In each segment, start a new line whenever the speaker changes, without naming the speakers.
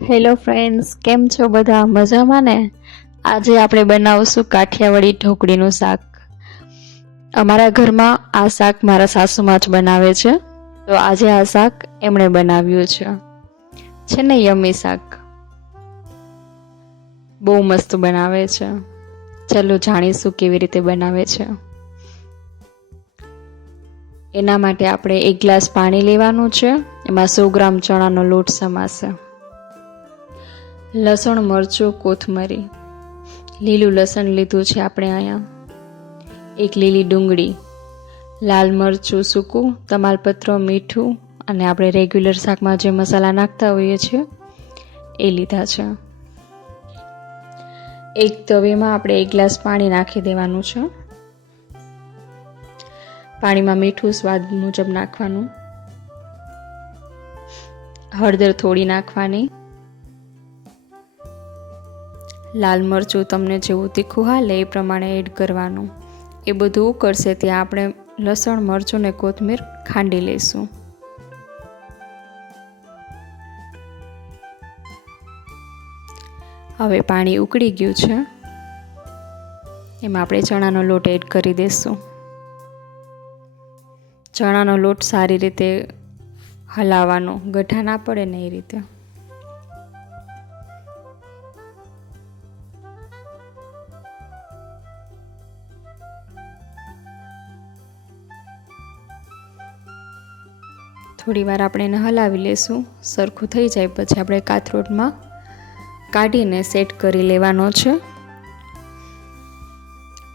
Hello friends કેમ છો બધા? મજામાં ને? આજે આપણે બનાવશું કાઠિયાવાડી ઢોકળીનું શાક. અમારા ઘરમાં આ શાક મારા સાસુમાં જ બનાવે છે. તો આજે આ શાક એમણે બનાવ્યું છે. છે ને યમી શાક. બહુ મસ્ત બનાવે છે. ચલો જાણીશું કેવી રીતે બનાવે છે. એના માટે આપણે એક ગ્લાસ પાણી લેવાનું છે. એમાં સો ગ્રામ ચણાનો લોટ સમાશે. લસણ, મરચું, કોથમરી. લીલું લસણ લીધું છે આપણે અહીંયા. એક લીલી ડુંગળી. લાલ મરચું સૂકું, તમાલપત્ર મીઠું અને આપણે રેગ્યુલર શાકમાં જે મસાલા નાખતા હોઈએ છીએ, એ લીધા છે. એક તવીમાં આપણે એક ગ્લાસ પાણી નાખી દેવાનું છે. પાણીમાં મીઠું સ્વાદ મુજબ નાખવાનું. હળદર થોડી નાખવાની. લાલ મરચું તમને જેવું તીખું હાલે એ પ્રમાણે એડ કરવાનું. એ બધું ઉકળશે ત્યાં આપણે લસણ, મરચું ને કોથમીર ખાંડી લઈશું. હવે પાણી ઉકળી ગયું છે. એમાં આપણે ચણાનો લોટ એડ કરી દઈશું ચણાનો લોટ સારી રીતે હલાવવાનો, ગઠ્ઠા ના પડે ને એ રીતે. થોડી વાર આપણે એને હલાવી લેશું. સરખું થઈ જાય પછી આપણે કાથરોટમાં કાઢીને સેટ કરી લેવાનો છે.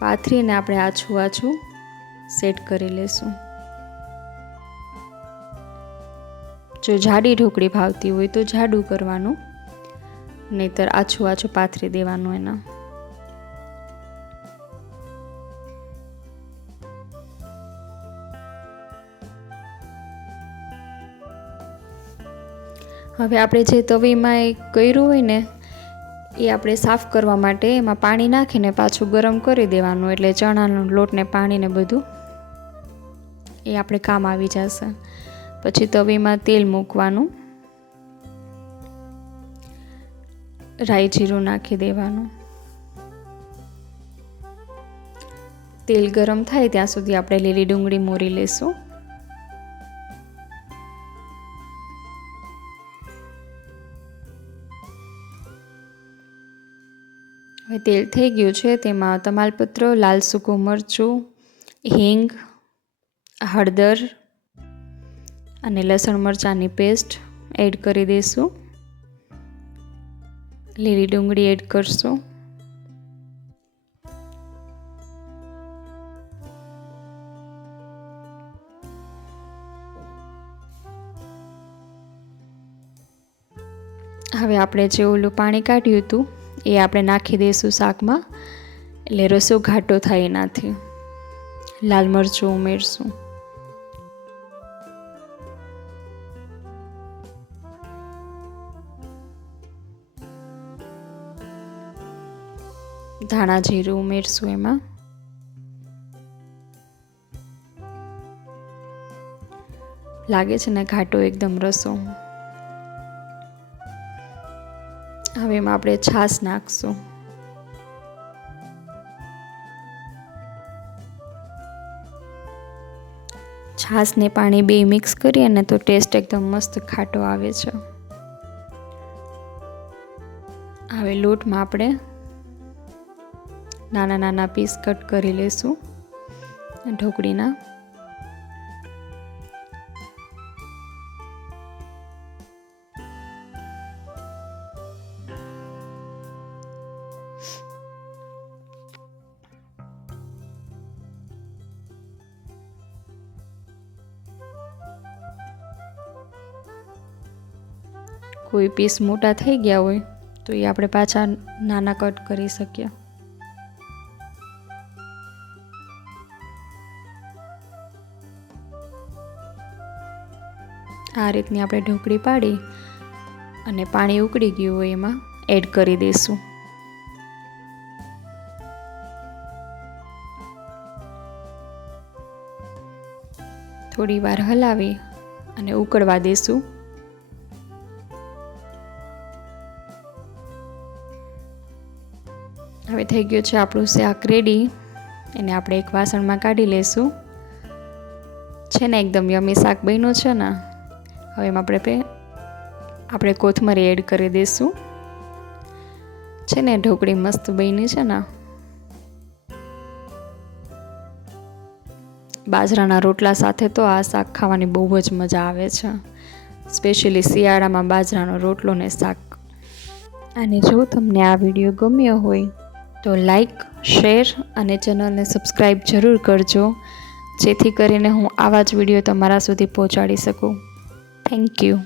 પાથરીને આપણે આછું આછું સેટ કરી લેશું. જો જાડી ઢોકળી ભાવતી હોય તો જાડું કરવાનું, નહીતર આછું આછું પાથરી દેવાનું એના. હવે આપણે જે તવીમાં એ કર્યું હોય ને, એ આપણે સાફ કરવા માટે એમાં પાણી નાખીને પાછું ગરમ કરી દેવાનું. એટલે ચણાનો લોટને પાણીને બધું એ આપણે કામ આવી જશે. પછી તવીમાં તેલ મૂકવાનું. રાઈ જીરું નાખી દેવાનું. તેલ ગરમ થાય ત્યાં સુધી આપણે લીલી ડુંગળી મોરી લેશું હવે તેલ થઈ ગયું છે. તેમાં તમાલપત્ર, લાલ સૂકું મરચું, હિંગ, હળદર અને લસણ મરચાંની પેસ્ટ એડ કરી દઈશું. લીલી ડુંગળી એડ કરશું. હવે આપણે જે ઓલું પાણી કાઢ્યું હતું એ આપણે નાખી દઈશું શાકમાં. એટલે રસો ઘાટો થાય એનાથી. લાલ મરચું ઉમેરશું. ધાણા જીરું ઉમેરશું એમાં. લાગે છે ને ઘાટો એકદમ રસો. હવે એમાં આપણે છાશ નાખશું. છાશને પાણી બે મિક્સ કરીએ ને તો ટેસ્ટ એકદમ મસ્ત ખાટો આવે છે. હવે લોટમાં આપણે નાના નાના પીસ કટ કરી લઈશું ઢોકળીના. કોઈ પીસ મોટા થઈ ગયા હોય, તો એ આપણે પાછા નાના કટ કરી શકીએ. આ રીતની આપણે ઢોકળી પાડી અને પાણી ઉકળી ગયું હોય એમાં એડ કરી દઈશું. થોડી વાર હલાવી અને ઉકળવા દઈશું. હવે થઈ ગયું છે આપણું શાક રેડી એને આપણે એક વાસણમાં કાઢી લઈશું છે ને એકદમ યમી શાક બન્યું છે ને. હવે એમાં આપણે આપણે કોથમરી એડ કરી દઈશું છે ને ઢોકળી મસ્ત બની છે ને. બાજરાના રોટલા સાથે તો આ શાક ખાવાની બહુ જ મજા આવે છે. સ્પેશિયલી શિયાળામાં બાજરાનો રોટલો ને શાક. અને જો તમને આ વીડિયો ગમ્યો હોય તો લાઈક, શેર અને ચેનલને સબસ્ક્રાઈબ જરૂર કરજો, જેથી કરીને હું આવા જ વીડિયો તમારા સુધી પહોંચાડી શકું. Thank you.